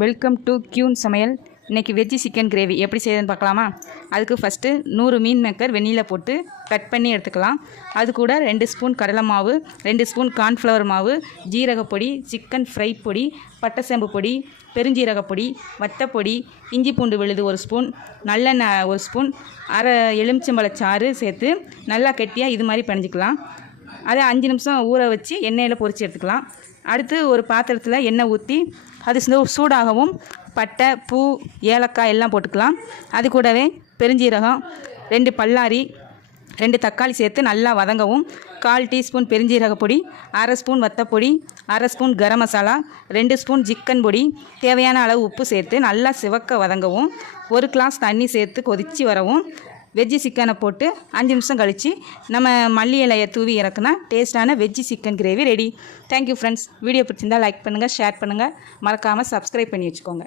Welcome to queen சமையல். இன்றைக்கி veggie chicken gravy எப்படி செய்யுதுன்னு பார்க்கலாமா? அதுக்கு ஃபஸ்ட்டு 100 மீன் மேக்கர் வெந்நீரில் போட்டு கட் பண்ணி எடுத்துக்கலாம். அது கூட 2 ஸ்பூன் கடலை மாவு, 2 ஸ்பூன் கார்ன்ஃப்ளவர் மாவு, ஜீரகப்பொடி, சிக்கன் ஃப்ரை பொடி, பட்டை சேம்பு பொடி, பெருஞ்சீரகப்பொடி, வத்தப்பொடி, இஞ்சி பூண்டு விழுது 1 ஸ்பூன், நல்லெண்ணெய் 1 ஸ்பூன், அரை எலுமிச்சம்பழச்சாறு சேர்த்து நல்லா கெட்டியாக இது மாதிரி பிணைஞ்சிக்கலாம். அதை 5 நிமிஷம் ஊற வச்சு எண்ணெயில் பொரித்து எடுத்துக்கலாம். அடுத்து ஒரு பாத்திரத்தில் எண்ணெய் ஊற்றி அது சூடாகவும் பட்டை, பூ, ஏலக்காய் எல்லாம் போட்டுக்கலாம். அது கூடவே பெருஞ்சீரகம், 2 பல்லாரி, 2 தக்காளி சேர்த்து நல்லா வதங்கவும் 1/4 டீஸ்பூன் பெருஞ்சீரக பொடி, அரை ஸ்பூன் வத்தப்பொடி, அரை spoon garam masala, 2 spoon chicken பொடி, தேவையான அளவு உப்பு சேர்த்து நல்லா சிவக்க வதங்கவும் 1 கிளாஸ் தண்ணி சேர்த்து கொதித்து வரவும் வெஜ்ஜி சிக்கனை போட்டு 5 நிமிஷம் கழித்து நம்ம மல்லி இலையை தூவி இறக்குனா டேஸ்ட்டான veggie chicken gravy ready. Thank you friends. Video பிடிச்சிருந்தால் லைக் பண்ணுங்கள், ஷேர் பண்ணுங்கள், மறக்காமல் சப்ஸ்கிரைப் பண்ணி வச்சுக்கோங்க.